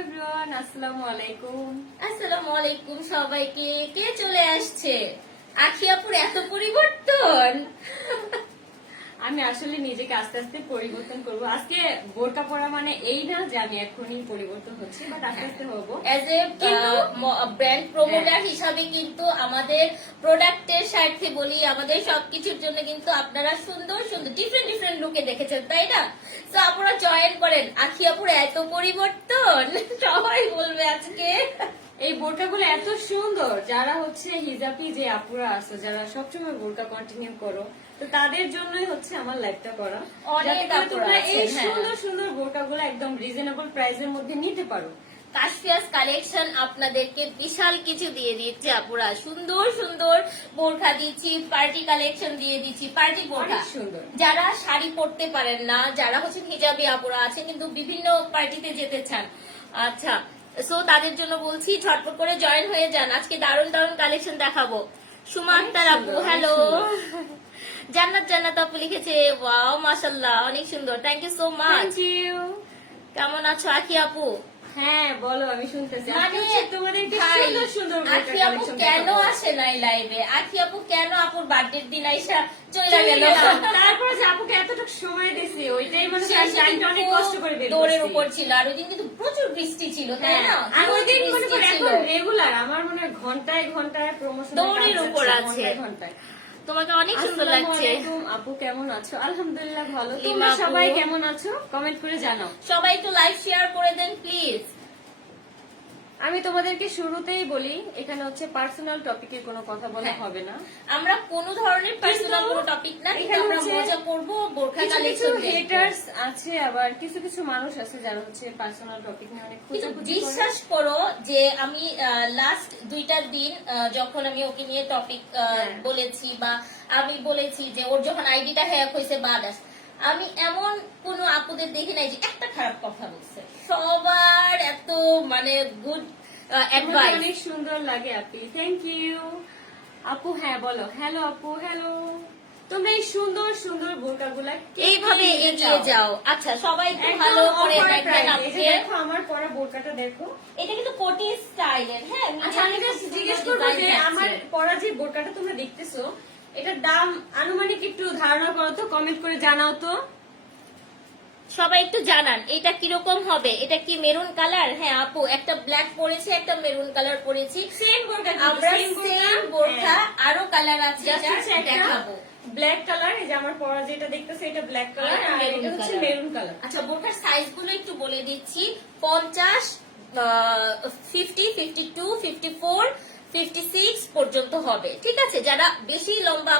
Everyone আসসালামু আলাইকুম। আসসালামু আলাইকুম সবাইকে। কে চলে আসছে? আখিয়াপুর এত পরিবর্তন! আমি আসলে নিজেকে আস্তে আস্তে পরিবর্তন করব। আজকে বোরকা পরা মানে এই না যে আমি এখনই পরিবর্তন হচ্ছে বাট আস্তে আস্তে হব। অ্যাজ এ ব্র্যান্ড প্রমোটার হিসাবে কিন্তু আমাদের প্রোডাক্টের স্বার্থে বলি আমাদের সবকিছুর জন্য কিন্তু আপনারা সুন্দর সুন্দর ডিফারেন্ট ডিফারেন্ট লুকে দেখেছেন তাই না? তো আপনারা জয়েন করেন। আখিয়াপুর এত পরিবর্তন। সবাই বলবে আজকে। এই বোরকাগুলো এত সুন্দর। যারা হচ্ছে হিজাবি যে আপুরা আছে যারা সবসময় বোরকা কন্টিনিউ করো তো তাদের জন্যই হচ্ছে আমার লাইফটা করা। অনেক তোমরা এই হ্যাঁ। সুন্দর সুন্দর বোরকাগুলো একদম রিজনেবল প্রাইসের মধ্যে নিতে পারো। কাশফিয়াস কালেকশন আপনাদেরকে বিশাল কিছু দিয়ে দিচ্ছে আপুরা। সুন্দর সুন্দর বোরখা দিচ্ছি পার্টি কালেকশন দিয়ে দিচ্ছি পার্টি বোরখা। যারা শাড়ি পরতে পারেন না যারা হচ্ছে হিজাবি আপুরা আছে কিন্তু বিভিন্ন পার্টিতে যেতে চান। আচ্ছা সো তাদের জন্য বলছি ঝটপট করে জয়েন হয়ে যান। আজকে দারুণ দারুণ কালেকশন দেখাবো। সুমা আক্তার আপু হ্যালো জান্নাত জান্নাত আপু লিখেছে ওয়াও মাশাল্লাহ অনেক সুন্দর। Thank you so much you কেমন আছো আখি আপু? হ্যাঁ বলো আমি শুনতেছি। মানে তোমাদেরকে সুন্দর সুন্দর আখি আপু কেন আসে নাই লাইভে আখি আপু কেন আপুর বার্থডের দিন আইসা চলে গেল। তারপরে যে আপুকে এতটুকু সময় দিছি ওইটাই মানে টাইমটা অনেক কষ্ট করে বের দৌড়ের উপর ছিল আর ওই দিন কিন্তু প্রচুর বৃষ্টি ছিল তাই হ্যাঁ, না? আর ওই দিন মনে করো এখন রেগুলার আমার মনে হয় ঘন্টায় ঘন্টায় প্রমোশন দৌড়ের উপর আছে। ঘন্টায়। তোমাকে অনেক সুন্দর লাগছে। আপু কেমন আছো? আলহামদুলিল্লাহ ভালো। তোমরা সবাই কেমন আছো? কমেন্ট করে জানাও। সবাই একটু লাইক শেয়ার করে দেন প্লিজ আমি তোমাদেরকে শুরুতেই বলি এখানে হচ্ছে পার্সোনাল টপিকে কোনো কথা বলা হ্যাঁ। হবে না। আমরা কোনো ধরনের পার্সোনাল কোনো টপিক না এখানে আমরা মজা করব বোরখা কিছু কিছু কালেকশন হেটার্স আছে আবার কিছু কিছু মানুষ আছে যারা হচ্ছে পার্সোনাল টপিক নিয়ে অনেক খোঁজাখুঁজি বিশ্বাস করো যে আমি লাস্ট দুইটা দিন যখন আমি ওকে নিয়ে টপিক হ্যাঁ। বলেছি বা আমি বলেছি যে ওর যখন আইডিটা হ্যাক হয়েছে বাদাস আমি এমন কোন আপুদের দেখি নাই যে একটা খারাপ কথা বলছে। সবার এত মানে গুড অ্যাডভাইস অনেক সুন্দর লাগে থ্যাংক ইউ আপু হ্যাঁ বলো। হ্যালো আপু হ্যালো তোমরা এই সুন্দর সুন্দর বোরকাগুলা এইভাবে এগিয়ে যাও। আচ্ছা সবাই ভালো করে দেখবেন আজকে। দেখো আমার পরা বোরকাটা দেখো। এটা কিন্তু কোটি স্টাইলের হ্যাঁ আচ্ছা আমি just সুন্দর জিজ্ঞেস করব design যে আমার পরা যে বোরকাটা তোমরা দেখতেছো এটার দাম আনুমানিক একটু ধারণা করো তো কমেন্ট করে জানাও তো। সবাই একটু জানান এটা কীরকম হবে? এটা কি মেরুন কালার হ্যাঁ আপু একটা ব্ল্যাক পরেছি একটা মেরুন কালার পরেছি। সেম বোরকা আমরা সেম বোরখা। আরও কালার আছে দেখাবো। ব্ল্যাক কালার এই যে আমার পরা যেটা দেখতেছো এটা ব্ল্যাক কালার আর এটা হচ্ছে মেরুন কালার আচ্ছা বোরখার সাইজগুলো একটু বলে দিচ্ছি। পঞ্চাশ fifty fifty two fifty four fifty six পর্যন্ত হবে। ঠিক আছে যারা বেশি লম্বা